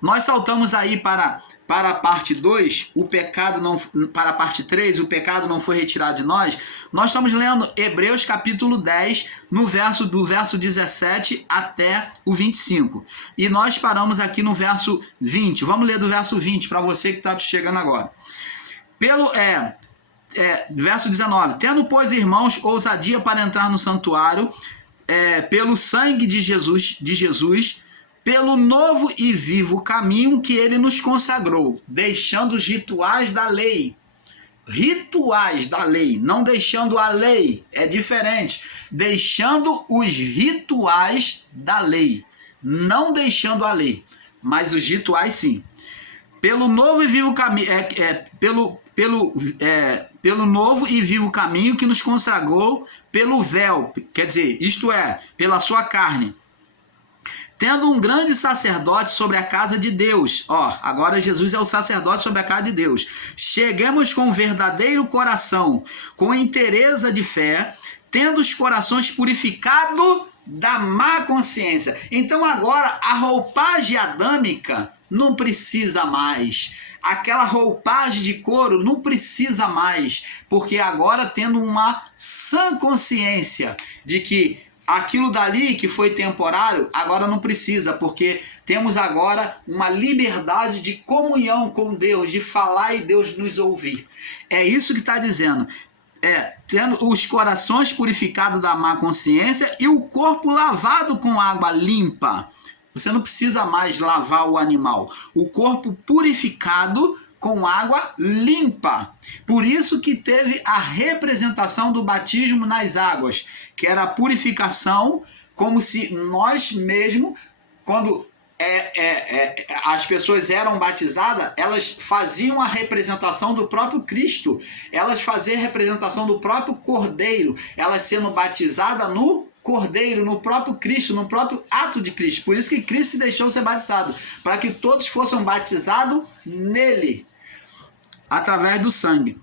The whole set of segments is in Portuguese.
Nós saltamos aí para a parte 2, o pecado não, para a parte 3, o pecado não foi retirado de nós. Nós estamos lendo Hebreus capítulo 10, do verso 17 até o 25. E nós paramos aqui no verso 20. Vamos ler do verso 20 para você que está chegando agora. Verso 19. Tendo, pois, irmãos, ousadia para entrar no santuário, pelo sangue de Jesus, pelo novo e vivo caminho que ele nos consagrou, deixando os rituais da lei. Rituais da lei, não deixando a lei, é diferente. Deixando os rituais da lei, não deixando a lei, mas os rituais sim. Pelo novo e vivo caminho, pelo novo e vivo caminho que nos consagrou pelo véu, quer dizer, isto é, pela sua carne, tendo um grande sacerdote sobre a casa de Deus. Agora Jesus é o sacerdote sobre a casa de Deus. Cheguemos com verdadeiro coração, com inteireza de fé, tendo os corações purificados da má consciência. Então agora a roupagem adâmica não precisa mais. Aquela roupagem de couro não precisa mais, porque agora tendo uma sã consciência de que aquilo dali que foi temporário, agora não precisa, porque temos agora uma liberdade de comunhão com Deus, de falar e Deus nos ouvir. É isso que está dizendo. Tendo os corações purificados da má consciência e o corpo lavado com água limpa. Você não precisa mais lavar o animal. O corpo purificado com água limpa. Por isso que teve a representação do batismo nas águas, que era a purificação, como se nós mesmos, quando as pessoas eram batizadas, elas faziam a representação do próprio Cristo, elas faziam a representação do próprio Cordeiro, elas sendo batizadas no Cordeiro, no próprio Cristo, no próprio ato de Cristo. Por isso que Cristo se deixou ser batizado, para que todos fossem batizados nele, através do sangue.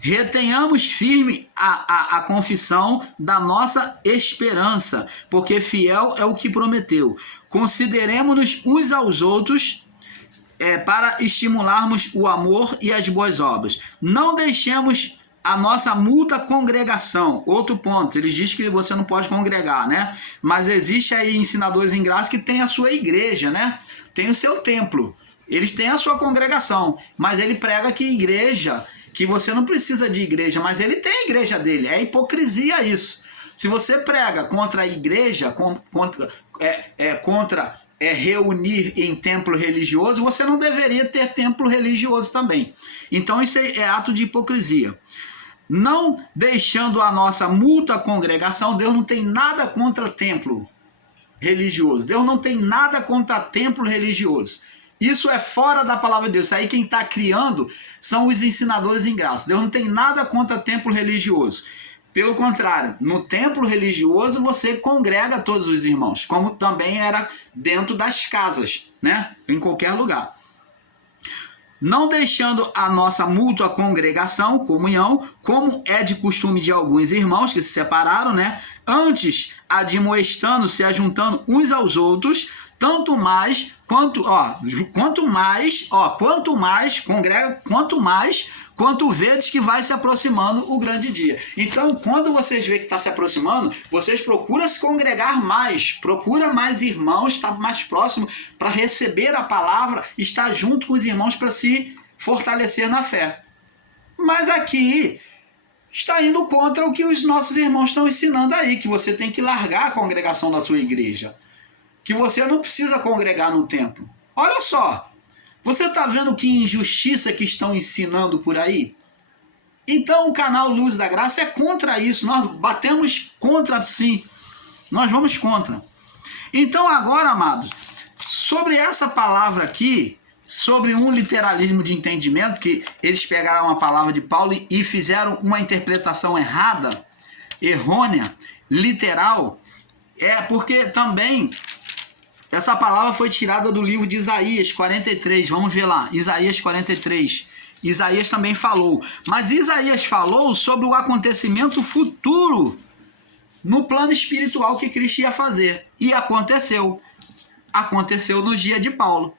Retenhamos firme a confissão da nossa esperança, porque fiel é o que prometeu. Consideremos-nos uns aos outros para estimularmos o amor e as boas obras. Não deixemos a nossa mútua congregação. Outro ponto, eles dizem que você não pode congregar, né? Mas existe aí ensinadores em graça que tem a sua igreja, né? Tem o seu templo. Eles têm a sua congregação, mas ele prega que igreja, que você não precisa de igreja, mas ele tem a igreja dele. É hipocrisia isso. Se você prega contra a igreja, contra reunir em templo religioso, você não deveria ter templo religioso também. Então isso é ato de hipocrisia. Não deixando a nossa mútua congregação, Deus não tem nada contra templo religioso. Deus não tem nada contra templo religioso. Isso é fora da palavra de Deus. Isso aí quem está criando são os ensinadores em graça. Deus não tem nada contra templo religioso. Pelo contrário, no templo religioso você congrega todos os irmãos, como também era dentro das casas, né? Em qualquer lugar. Não deixando a nossa mútua congregação, comunhão, como é de costume de alguns irmãos que se separaram, né? Antes, admoestando, se ajuntando uns aos outros, quanto mais congrega, quanto vedes que vai se aproximando o grande dia. Então, quando vocês veem que está se aproximando, vocês procuram se congregar mais, procura mais irmãos, estar mais próximo para receber a palavra, estar junto com os irmãos para se fortalecer na fé. Mas aqui está indo contra o que os nossos irmãos estão ensinando aí, que você tem que largar a congregação da sua igreja, que você não precisa congregar no templo. Olha só, você está vendo que injustiça que estão ensinando por aí? Então o canal Luz da Graça é contra isso. Nós batemos contra, sim. Nós vamos contra. Então agora, amados, sobre essa palavra aqui, sobre um literalismo de entendimento, que eles pegaram uma palavra de Paulo e fizeram uma interpretação errada, errônea, literal, porque também essa palavra foi tirada do livro de Isaías 43. Vamos ver lá, Isaías 43. Isaías também falou. Mas Isaías falou sobre o acontecimento futuro no plano espiritual que Cristo ia fazer. E aconteceu. aconteceu nos dias de Paulo.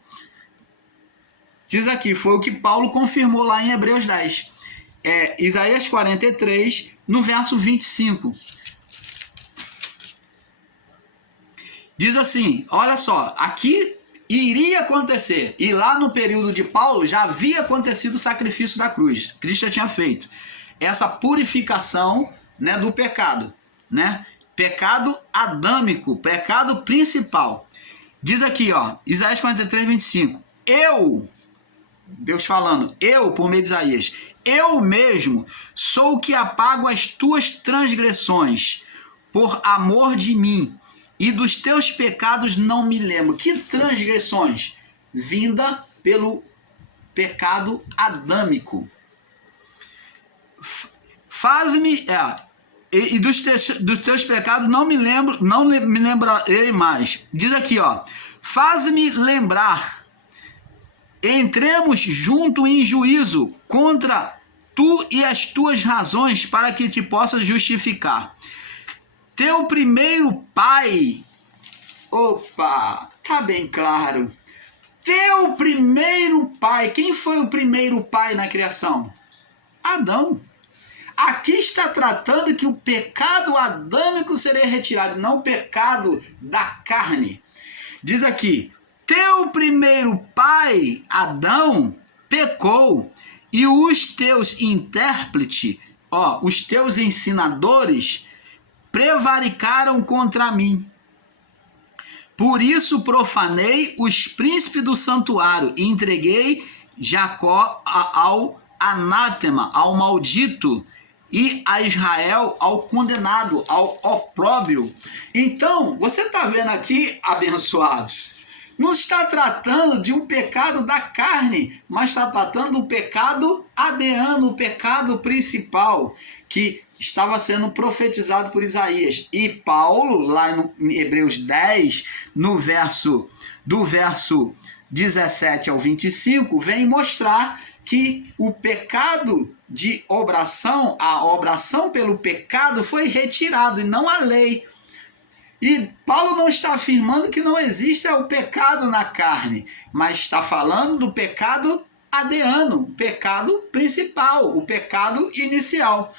Diz aqui, foi o que Paulo confirmou lá em Hebreus 10. Isaías 43, no verso 25. Diz assim, olha só, aqui iria acontecer, e lá no período de Paulo já havia acontecido o sacrifício da cruz. Cristo já tinha feito essa purificação, né, do pecado, né? Pecado adâmico, pecado principal. Diz aqui, ó, Isaías 43, 25. Deus falando, eu, por meio de Isaías, eu mesmo sou o que apago as tuas transgressões, por amor de mim, e dos teus pecados não me lembro. Que transgressões? Vinda pelo pecado adâmico. Faz-me, e dos teus pecados não me lembrarei mais. Diz aqui, ó, faz-me lembrar, entremos junto em juízo contra tu e as tuas razões, para que te possas justificar. Teu primeiro pai, opa, tá bem claro. Teu primeiro pai, quem foi o primeiro pai na criação? Adão. Aqui está tratando que o pecado adâmico seria retirado, não o pecado da carne. Diz aqui, teu primeiro pai, Adão, pecou, e os teus intérpretes, os teus ensinadores, prevaricaram contra mim. Por isso profanei os príncipes do santuário e entreguei Jacó ao anátema, ao maldito, e a Israel ao condenado, ao opróbrio. Então, você está vendo aqui, abençoados, não está tratando de um pecado da carne, mas está tratando do pecado adeano, o pecado principal, que estava sendo profetizado por Isaías. E Paulo, lá em Hebreus 10, do verso 17 ao 25, vem mostrar que o pecado de obração, a obração pelo pecado foi retirado, e não a lei. E Paulo não está afirmando que não existe o pecado na carne, mas está falando do pecado adeano, o pecado principal, o pecado inicial.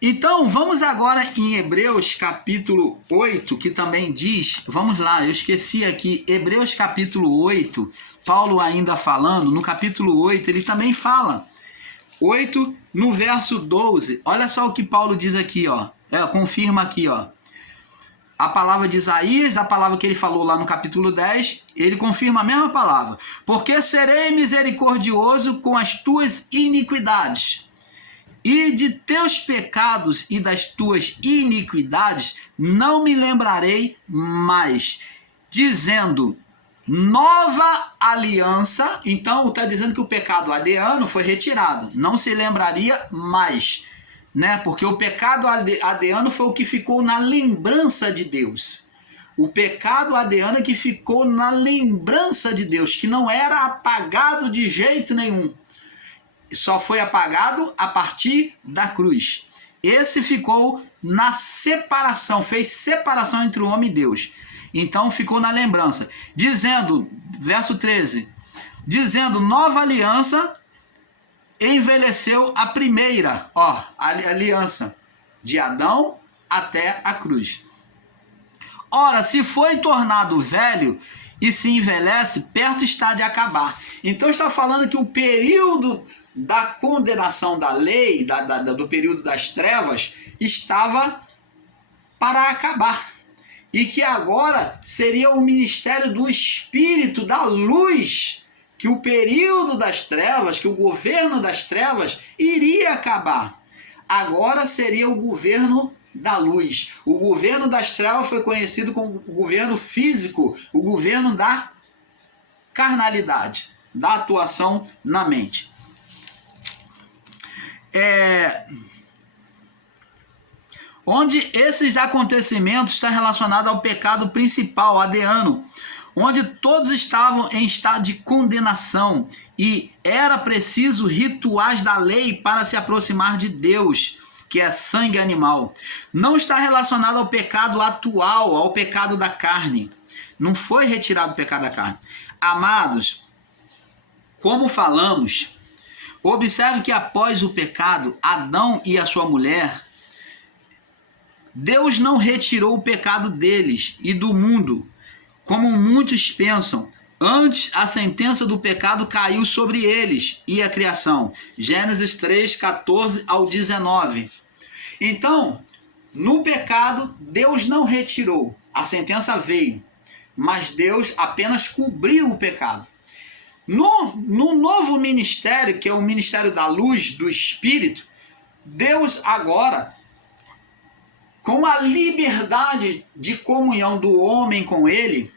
Então, vamos agora em Hebreus capítulo 8, que também diz, vamos lá, eu esqueci aqui, Hebreus capítulo 8, Paulo ainda falando, no capítulo 8, ele também fala, 8, no verso 12, olha só o que Paulo diz aqui, ó, confirma aqui, ó, a palavra de Isaías, a palavra que ele falou lá no capítulo 10, ele confirma a mesma palavra, porque serei misericordioso com as tuas iniquidades, e de teus pecados e das tuas iniquidades não me lembrarei mais, dizendo, nova aliança. Então está dizendo que o pecado adeano foi retirado, não se lembraria mais, né? Porque o pecado adeano foi o que ficou na lembrança de Deus. O pecado adeano é que ficou na lembrança de Deus, que não era apagado de jeito nenhum. Só foi apagado a partir da cruz. Esse ficou na separação, fez separação entre o homem e Deus. Então ficou na lembrança. Dizendo, verso 13, dizendo, nova aliança envelheceu a primeira, a aliança de Adão até a cruz. Ora, se foi tornado velho e se envelhece, perto está de acabar. Então está falando que o período da condenação da lei, do período das trevas, estava para acabar. E que agora seria o ministério do Espírito, da luz, que o período das trevas, que o governo das trevas iria acabar. Agora seria o governo da luz. O governo das trevas foi conhecido como o governo físico, o governo da carnalidade, da atuação na mente. Onde esses acontecimentos estão relacionados ao pecado principal, adeano, onde todos estavam em estado de condenação e era preciso rituais da lei para se aproximar de Deus. que é sangue animal. Não está relacionado ao pecado atual, ao pecado da carne. Não foi retirado o pecado da carne. Amados, como falamos, observe que após o pecado, Adão e a sua mulher, Deus não retirou o pecado deles e do mundo, como muitos pensam. Antes, a sentença do pecado caiu sobre eles e a criação. Gênesis 3, 14 ao 19. Então, no pecado, Deus não retirou. A sentença veio, mas Deus apenas cobriu o pecado. No novo ministério, que é o ministério da luz, do Espírito, Deus agora, com a liberdade de comunhão do homem com ele,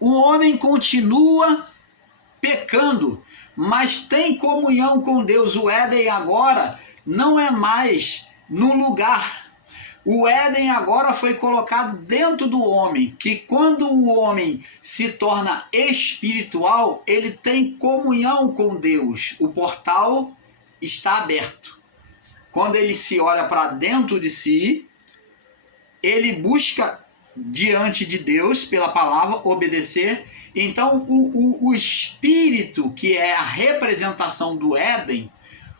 o homem continua pecando, mas tem comunhão com Deus. O Éden agora não é mais no lugar. O Éden agora foi colocado dentro do homem, que quando o homem se torna espiritual, ele tem comunhão com Deus. O portal está aberto. Quando ele se olha para dentro de si, ele busca diante de Deus, pela palavra, obedecer. Então, o Espírito, que é a representação do Éden,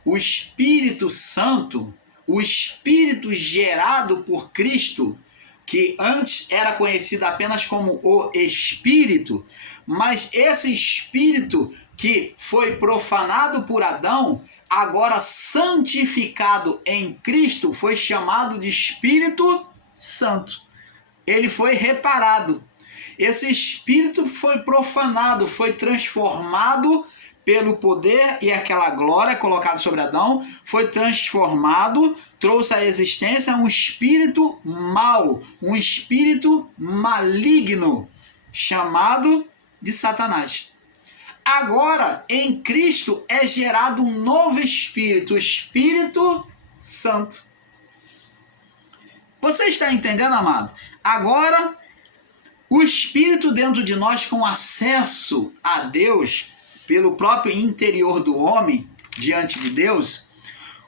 o Espírito Santo, o Espírito gerado por Cristo, que antes era conhecido apenas como o Espírito, mas esse Espírito que foi profanado por Adão, agora santificado em Cristo, foi chamado de Espírito Santo. Ele foi reparado. Esse Espírito foi profanado, foi transformado pelo poder e aquela glória colocada sobre Adão, foi transformado, trouxe à existência um espírito mau, um espírito maligno, chamado de Satanás. Agora, em Cristo, é gerado um novo Espírito, o Espírito Santo. Você está entendendo, amado? Agora, o Espírito dentro de nós, com acesso a Deus, pelo próprio interior do homem, diante de Deus,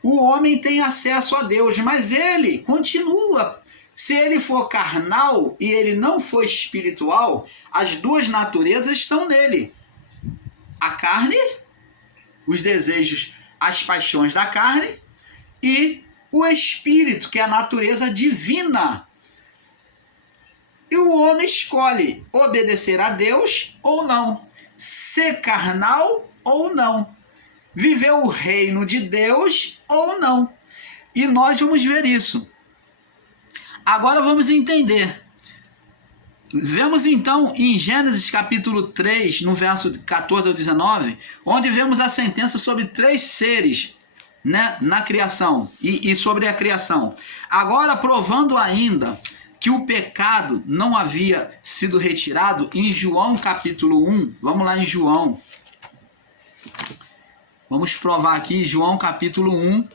o homem tem acesso a Deus, mas ele continua. Se ele for carnal e ele não for espiritual, as duas naturezas estão nele. A carne, os desejos, as paixões da carne, e o espírito, que é a natureza divina. E o homem escolhe obedecer a Deus ou não, ser carnal ou não, viver o reino de Deus ou não. E nós vamos ver isso. Agora vamos entender. Vemos então em Gênesis capítulo 3, no verso 14 ao 19, onde vemos a sentença sobre 3 seres, né, na criação e sobre a criação. Agora, provando ainda que o pecado não havia sido retirado, em João capítulo 1, vamos lá em João. Vamos provar aqui, João capítulo 1,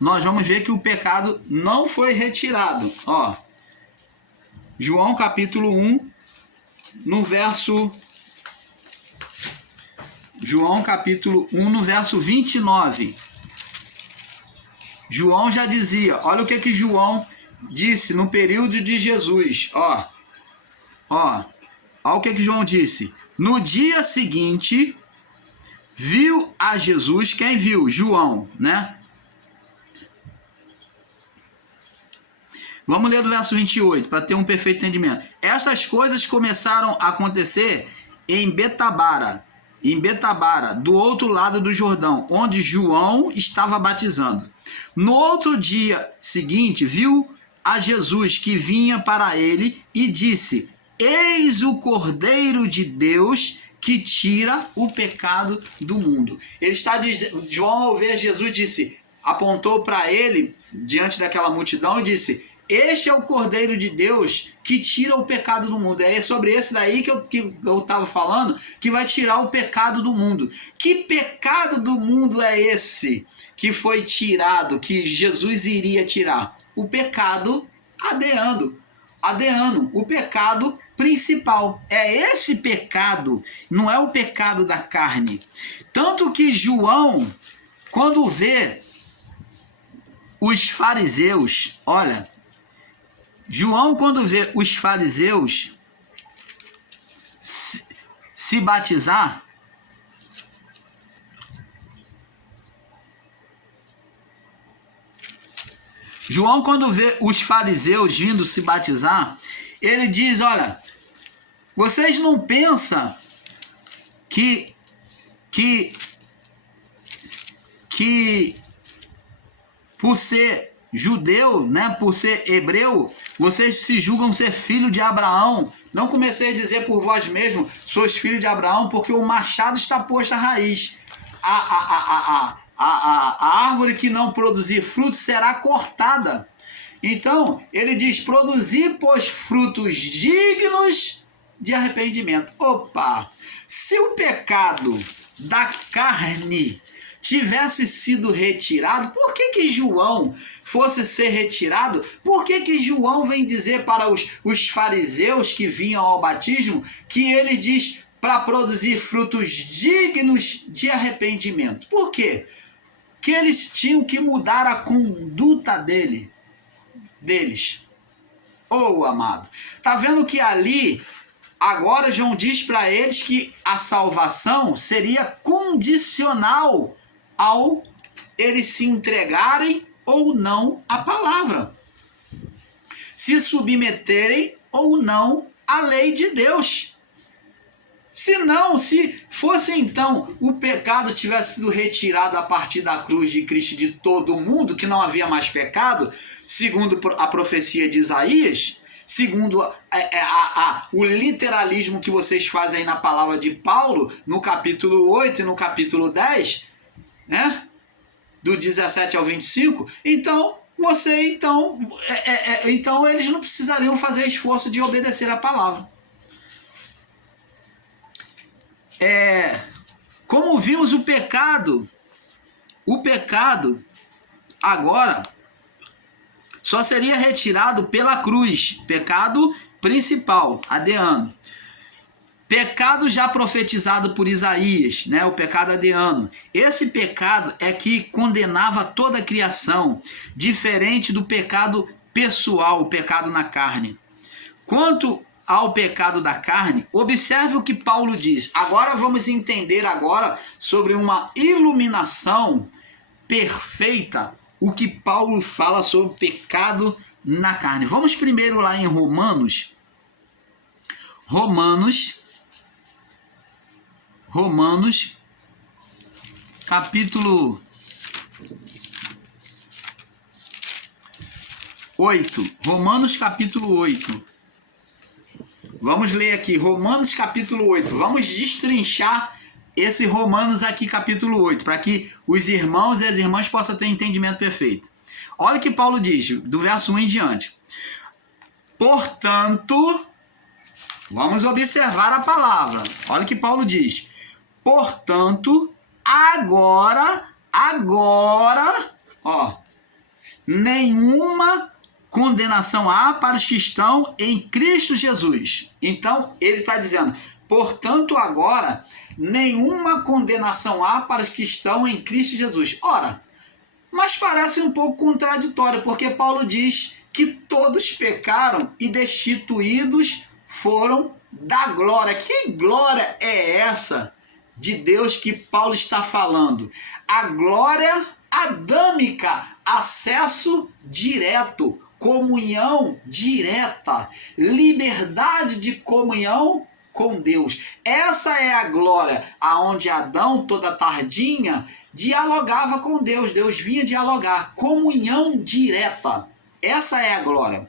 nós vamos ver que o pecado não foi retirado. Ó, João capítulo 1, no verso... João capítulo 1, no verso 29. João já dizia, olha o que João disse no período de Jesus. Olha o que João disse. No dia seguinte, viu a Jesus, quem viu? João, né? Vamos ler do verso 28, para ter um perfeito entendimento. Essas coisas começaram a acontecer em Betabara, do outro lado do Jordão, onde João estava batizando. No outro dia seguinte, viu a Jesus que vinha para ele e disse: Eis o Cordeiro de Deus que tira o pecado do mundo. Ele está dizendo, João, ao ver Jesus, disse, apontou para ele diante daquela multidão e disse: Este é o Cordeiro de Deus que tira o pecado do mundo. É sobre esse daí que eu estava falando, que vai tirar o pecado do mundo. Que pecado do mundo é esse que foi tirado, que Jesus iria tirar? O pecado adeano, o pecado principal. É esse pecado, não é o pecado da carne. Tanto que João, quando vê os fariseus, olha, João, quando vê os fariseus se batizar, João, quando vê os fariseus vindo se batizar, ele diz, olha, vocês não pensam que por ser judeu, né, por ser hebreu, vocês se julgam ser filho de Abraão. Não comecei a dizer por vós mesmos, sois filho de Abraão, porque o machado está posto à raiz. A árvore que não produzir frutos será cortada. Então, ele diz, produzir, pois, frutos dignos de arrependimento. Opa! Se o pecado da carne tivesse sido retirado, por que João fosse ser retirado? Por que João vem dizer para os fariseus que vinham ao batismo, que ele diz para produzir frutos dignos de arrependimento? Por quê? Que eles tinham que mudar a conduta deles. Oh, amado, tá vendo que ali, agora João diz para eles que a salvação seria condicional ao eles se entregarem ou não à palavra, se submeterem ou não à lei de Deus. Se fosse então o pecado tivesse sido retirado a partir da cruz de Cristo de todo o mundo, que não havia mais pecado, segundo a profecia de Isaías, segundo o literalismo que vocês fazem aí na palavra de Paulo, no capítulo 8 e no capítulo 10, né? Do 17 ao 25, então eles não precisariam fazer esforço de obedecer a palavra. Como vimos, o pecado agora só seria retirado pela cruz, pecado principal, adeano. Pecado já profetizado por Isaías, né? O pecado adeano. Esse pecado é que condenava toda a criação, diferente do pecado pessoal, o pecado na carne. Quanto ao pecado da carne, observe o que Paulo diz. Agora vamos entender sobre uma iluminação perfeita, o que Paulo fala sobre o pecado na carne. Vamos primeiro lá em Romanos, capítulo 8. Romanos capítulo 8. Vamos ler aqui, Romanos capítulo 8. Vamos destrinchar esse Romanos aqui, capítulo 8, para que os irmãos e as irmãs possam ter entendimento perfeito. Olha o que Paulo diz, do verso 1 em diante. Portanto, vamos observar a palavra. Olha o que Paulo diz. Portanto, agora, nenhuma condenação há para os que estão em Cristo Jesus. Então, ele está dizendo, portanto, agora, nenhuma condenação há para os que estão em Cristo Jesus. Ora, mas parece um pouco contraditório, porque Paulo diz que todos pecaram e destituídos foram da glória. Que glória é essa de Deus que Paulo está falando? A glória adâmica, acesso direto, comunhão direta, liberdade de comunhão com Deus. Essa é a glória, aonde Adão, toda tardinha, dialogava com Deus. Deus vinha dialogar, comunhão direta. Essa é a glória.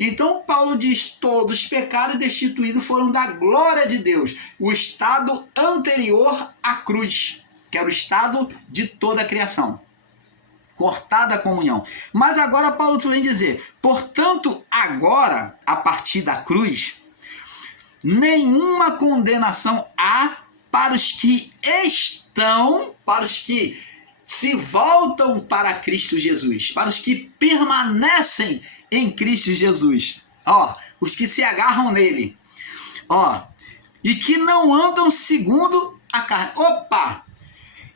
Então Paulo diz, todos pecaram e destituídos foram da glória de Deus, o estado anterior à cruz, que era o estado de toda a criação. Cortada a comunhão. Mas agora Paulo vem dizer, portanto, agora, a partir da cruz, nenhuma condenação há para os que estão, para os que se voltam para Cristo Jesus, para os que permanecem em Cristo Jesus. Os que se agarram nele. E que não andam segundo a carne.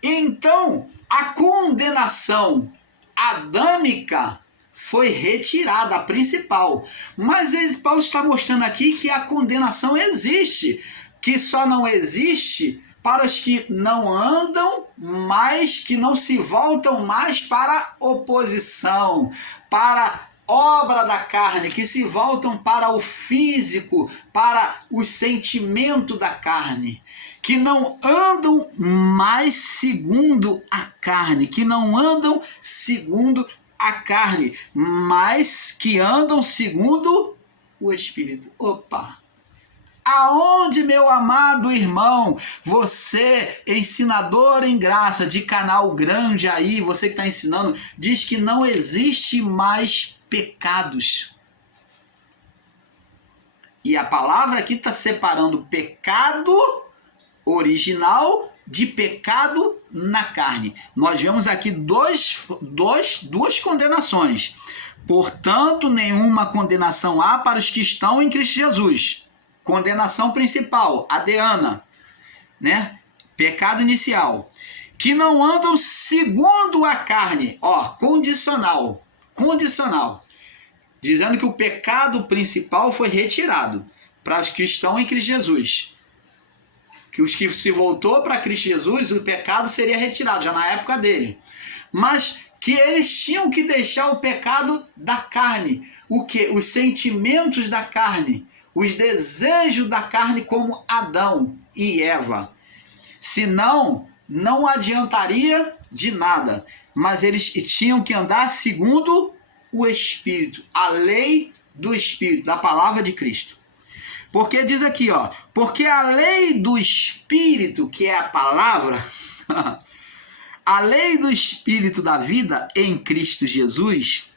Então, a condenação adâmica foi retirada, a principal. Mas Paulo está mostrando aqui que a condenação existe, que só não existe para os que não andam mais, que não se voltam mais para a oposição, para obra da carne, que se voltam para o físico, para o sentimento da carne, que não andam mais segundo a carne, que não andam segundo a carne, mas que andam segundo o Espírito. Opa! Aonde, meu amado irmão, você, ensinador em graça, de canal grande aí, você que está ensinando, diz que não existe mais pecados. E a palavra aqui está separando pecado original de pecado na carne. Nós vemos aqui duas condenações. Portanto, nenhuma condenação há para os que estão em Cristo Jesus. Condenação principal, a deana, né? Pecado inicial. Que não andam segundo a carne, ó, condicional, dizendo que o pecado principal foi retirado para os que estão em Cristo Jesus. Que os que se voltou para Cristo Jesus, o pecado seria retirado, já na época dele. Mas que eles tinham que deixar o pecado da carne, o que? Os sentimentos da carne, os desejos da carne, como Adão e Eva. Senão, não adiantaria de nada. Mas eles tinham que andar segundo o Espírito, a lei do Espírito, da palavra de Cristo. Porque diz aqui, ó, porque a lei do Espírito, que é a palavra, a lei do Espírito da vida em Cristo Jesus,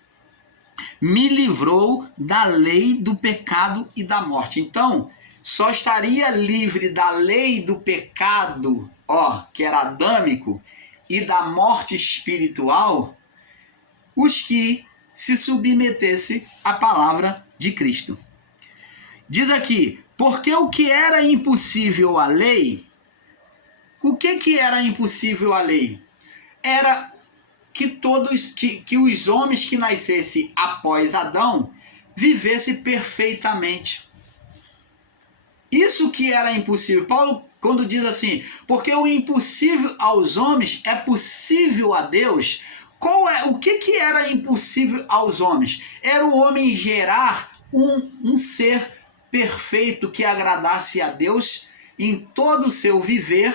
me livrou da lei do pecado e da morte. Então, só estaria livre da lei do pecado, ó, que era adâmico, e da morte espiritual, os que se submetessem à palavra de Cristo. Diz aqui, porque o que era impossível à lei, o que era impossível à lei? Era que os homens que nascessem após Adão vivessem perfeitamente. Isso que era impossível. Paulo, quando diz assim, porque o impossível aos homens é possível a Deus, o que era impossível aos homens? Era o homem gerar um ser perfeito que agradasse a Deus em todo o seu viver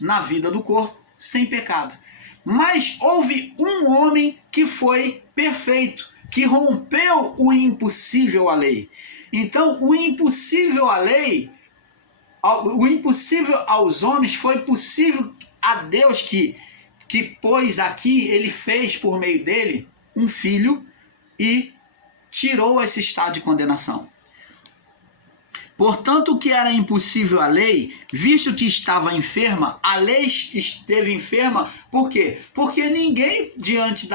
na vida do corpo, sem pecado. Mas houve um homem que foi perfeito, que rompeu o impossível à lei. Então, o impossível à lei, o impossível aos homens foi possível a Deus que pôs aqui, ele fez por meio dele um filho e tirou esse estado de condenação. Portanto, o que era impossível à lei, visto que estava enferma, a lei esteve enferma, por quê? Porque ninguém, diante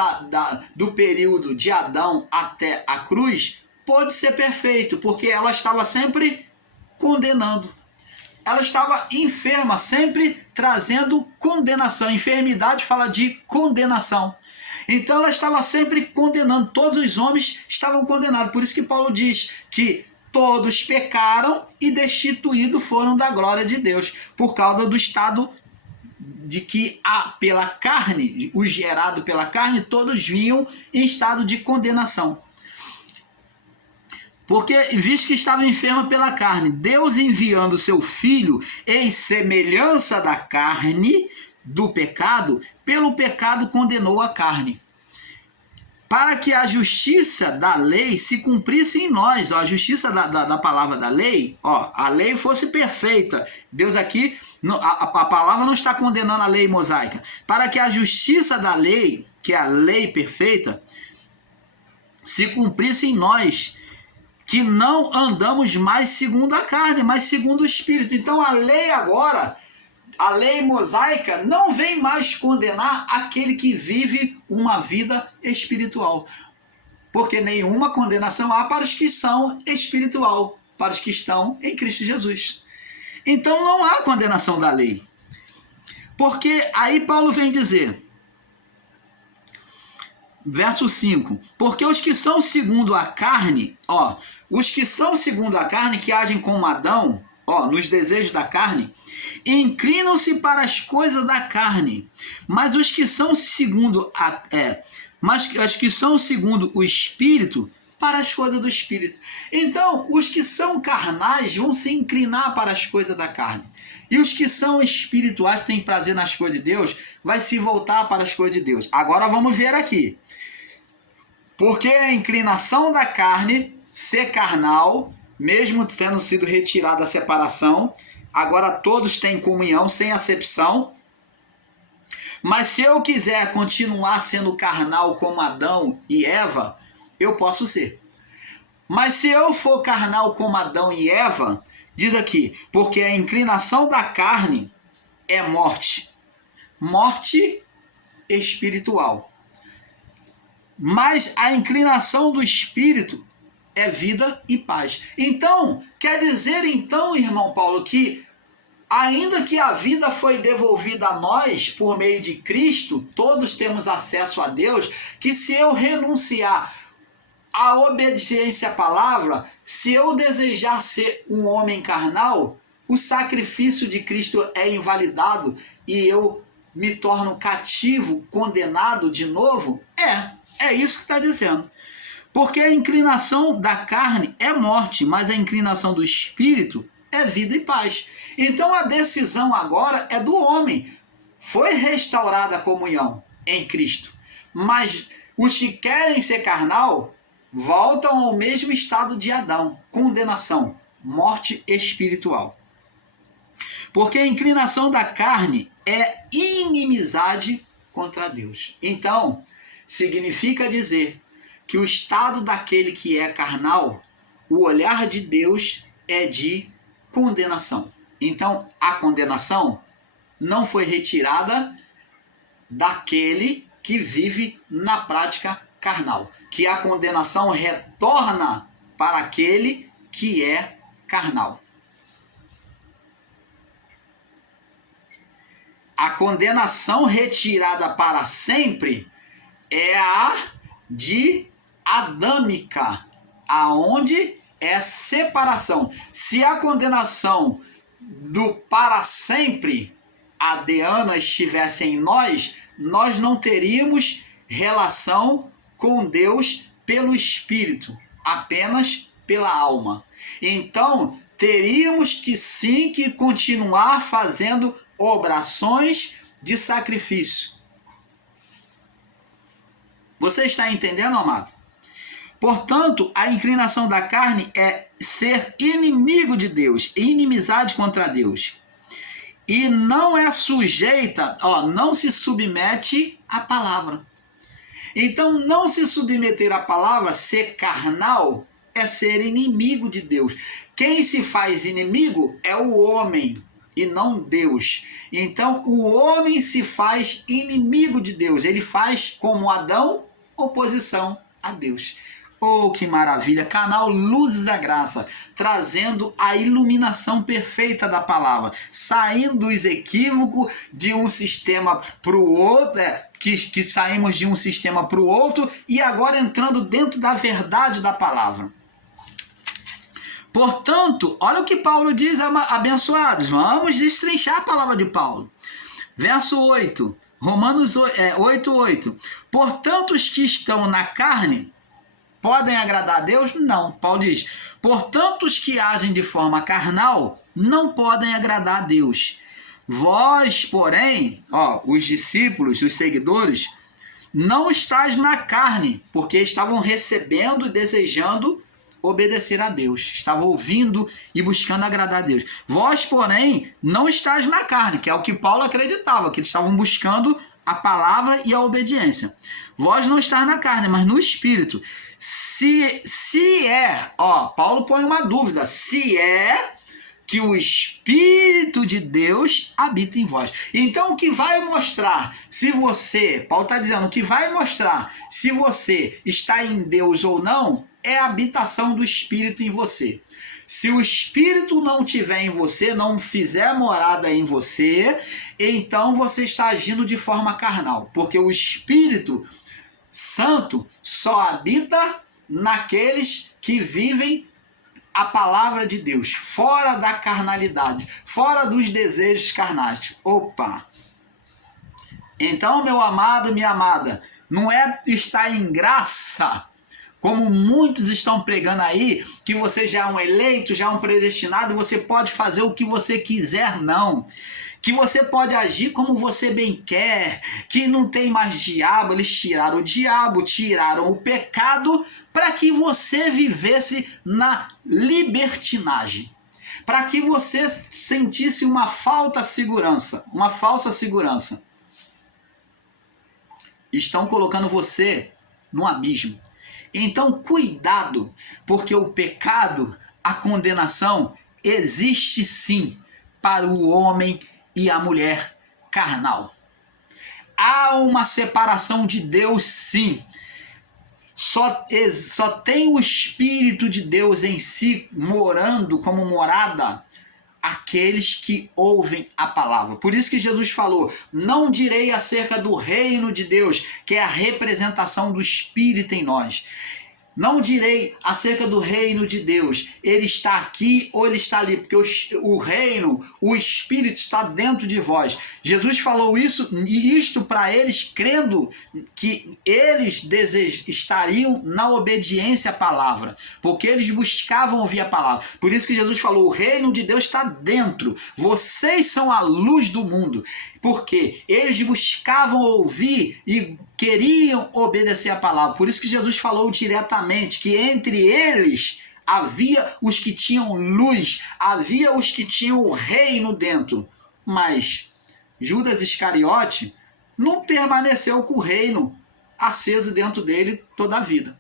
do período de Adão até a cruz, pôde ser perfeito, porque ela estava sempre condenando. Ela estava enferma, sempre trazendo condenação. Enfermidade fala de condenação. Então ela estava sempre condenando, todos os homens estavam condenados. Por isso que Paulo diz que todos pecaram e destituídos foram da glória de Deus, por causa do estado de que pela carne, os gerados pela carne, todos vinham em estado de condenação. Porque, visto que estava enferma pela carne, Deus enviando seu Filho em semelhança da carne, do pecado, pelo pecado condenou a carne, para que a justiça da lei se cumprisse em nós. Ó, a justiça da palavra da lei, ó, a lei fosse perfeita. Deus aqui, a palavra não está condenando a lei mosaica. Para que a justiça da lei, que é a lei perfeita, se cumprisse em nós, que não andamos mais segundo a carne, mas segundo o Espírito. Então a lei agora, a lei mosaica, não vem mais condenar aquele que vive uma vida espiritual. Porque nenhuma condenação há para os que são espiritual, para os que estão em Cristo Jesus. Então não há condenação da lei. Porque aí Paulo vem dizer, verso 5. Porque os que são segundo a carne, os que são segundo a carne, que agem como Adão, nos desejos da carne, inclinam-se para as coisas da carne. Mas os que são segundo o Espírito, para as coisas do Espírito. Então, os que são carnais vão se inclinar para as coisas da carne. E os que são espirituais, têm prazer nas coisas de Deus, vai se voltar para as coisas de Deus. Agora vamos ver aqui. Porque a inclinação da carne, ser carnal, mesmo tendo sido retirada a separação, agora todos têm comunhão, sem acepção. Mas se eu quiser continuar sendo carnal como Adão e Eva, eu posso ser. Mas se eu for carnal como Adão e Eva, diz aqui, porque a inclinação da carne é morte. Morte espiritual. Mas a inclinação do Espírito é vida e paz. Então, quer dizer então, irmão Paulo, que ainda que a vida foi devolvida a nós por meio de Cristo, todos temos acesso a Deus, que se eu renunciar à obediência à palavra, se eu desejar ser um homem carnal, o sacrifício de Cristo é invalidado e eu me torno cativo, condenado de novo? É isso que está dizendo. Porque a inclinação da carne é morte, mas a inclinação do Espírito é vida e paz. Então a decisão agora é do homem. Foi restaurada a comunhão em Cristo. Mas os que querem ser carnal voltam ao mesmo estado de Adão. Condenação, morte espiritual. Porque a inclinação da carne é inimizade contra Deus. Então, significa dizer que o estado daquele que é carnal, o olhar de Deus é de condenação. Então, a condenação não foi retirada daquele que vive na prática carnal. Que a condenação retorna para aquele que é carnal. A condenação retirada para sempre é a de adâmica, aonde é separação. Se a condenação do para sempre adeana estivesse em nós, nós não teríamos relação com Deus pelo Espírito, apenas pela alma. Então, teríamos que sim que continuar fazendo orações de sacrifício. Você está entendendo, amado? Portanto, a inclinação da carne é ser inimigo de Deus, inimizade contra Deus. E não é sujeita, não se submete à palavra. Então, não se submeter à palavra, ser carnal, é ser inimigo de Deus. Quem se faz inimigo é o homem e não Deus. Então, o homem se faz inimigo de Deus. Ele faz, como Adão, oposição a Deus. Oh, que maravilha! Canal Luzes da Graça, trazendo a iluminação perfeita da palavra, saindo dos equívocos de um sistema para o outro, que saímos de um sistema para o outro, e agora entrando dentro da verdade da palavra. Portanto, olha o que Paulo diz, abençoados, vamos destrinchar a palavra de Paulo. Verso 8, Romanos 8:8. Portanto, os que estão na carne podem agradar a Deus? Não. Paulo diz, portanto, os que agem de forma carnal não podem agradar a Deus. Vós, porém, os discípulos, os seguidores, não estáis na carne, porque estavam recebendo e desejando obedecer a Deus. Estavam ouvindo e buscando agradar a Deus. Vós, porém, não estáis na carne, que é o que Paulo acreditava, que eles estavam buscando a palavra e a obediência. Vós não estáis na carne, mas no Espírito. Se é, Paulo põe uma dúvida, se é que o Espírito de Deus habita em vós. Então, o que vai mostrar se você, Paulo está dizendo, o que vai mostrar se você está em Deus ou não, é a habitação do Espírito em você. Se o Espírito não estiver em você, não fizer morada em você, então você está agindo de forma carnal, porque o Espírito Santo só habita naqueles que vivem a palavra de Deus, fora da carnalidade, fora dos desejos carnais. Opa! Então, meu amado, minha amada, não é estar em graça, como muitos estão pregando aí, que você já é um eleito, já é um predestinado, você pode fazer o que você quiser, não. Que você pode agir como você bem quer, que não tem mais diabo. Eles tiraram o diabo, tiraram o pecado, para que você vivesse na libertinagem, para que você sentisse uma falsa segurança. Estão colocando você no abismo. Então, cuidado, porque o pecado, a condenação, existe sim para o homem e a mulher carnal. Há uma separação de Deus, sim. Só tem o Espírito de Deus em si morando como morada aqueles que ouvem a palavra. Por isso que Jesus falou: não direi acerca do reino de Deus, que é a representação do Espírito em nós. Não direi acerca do reino de Deus, ele está aqui ou ele está ali, porque o reino, o Espírito está dentro de vós. Jesus falou isto para eles, crendo que eles estariam na obediência à palavra, porque eles buscavam ouvir a palavra. Por isso que Jesus falou: o reino de Deus está dentro, vocês são a luz do mundo. Porque eles buscavam ouvir e queriam obedecer a palavra. Por isso que Jesus falou diretamente que entre eles havia os que tinham luz, havia os que tinham o reino dentro. Mas Judas Iscariote não permaneceu com o reino aceso dentro dele toda a vida.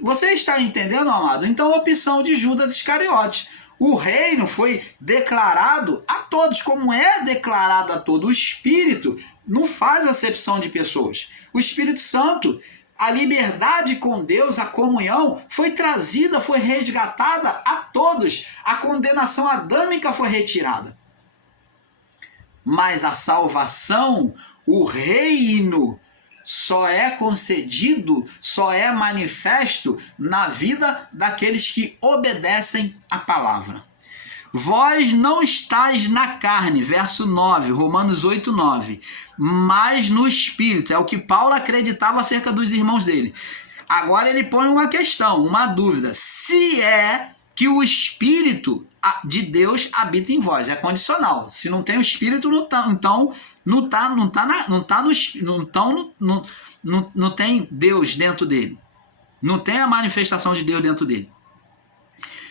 Você está entendendo, amado? Então a opção de Judas Iscariote. O reino foi declarado a todos, como é declarado a todos. O Espírito não faz acepção de pessoas. O Espírito Santo, a liberdade com Deus, a comunhão, foi trazida, foi resgatada a todos. A condenação adâmica foi retirada. Mas a salvação, o reino, só é concedido, só é manifesto na vida daqueles que obedecem a palavra. Vós não estáis na carne, verso 9, Romanos 8, 9, mas no Espírito. É o que Paulo acreditava acerca dos irmãos dele. Agora ele põe uma questão, uma dúvida. Se é que o Espírito de Deus habita em vós, é condicional. Se não tem o Espírito, não tem Deus dentro dele. Não tem a manifestação de Deus dentro dele.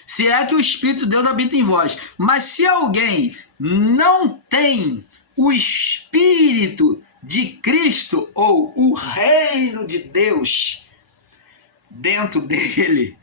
Se é que o Espírito de Deus habita em vós. Mas se alguém não tem o Espírito de Cristo ou o reino de Deus dentro dele,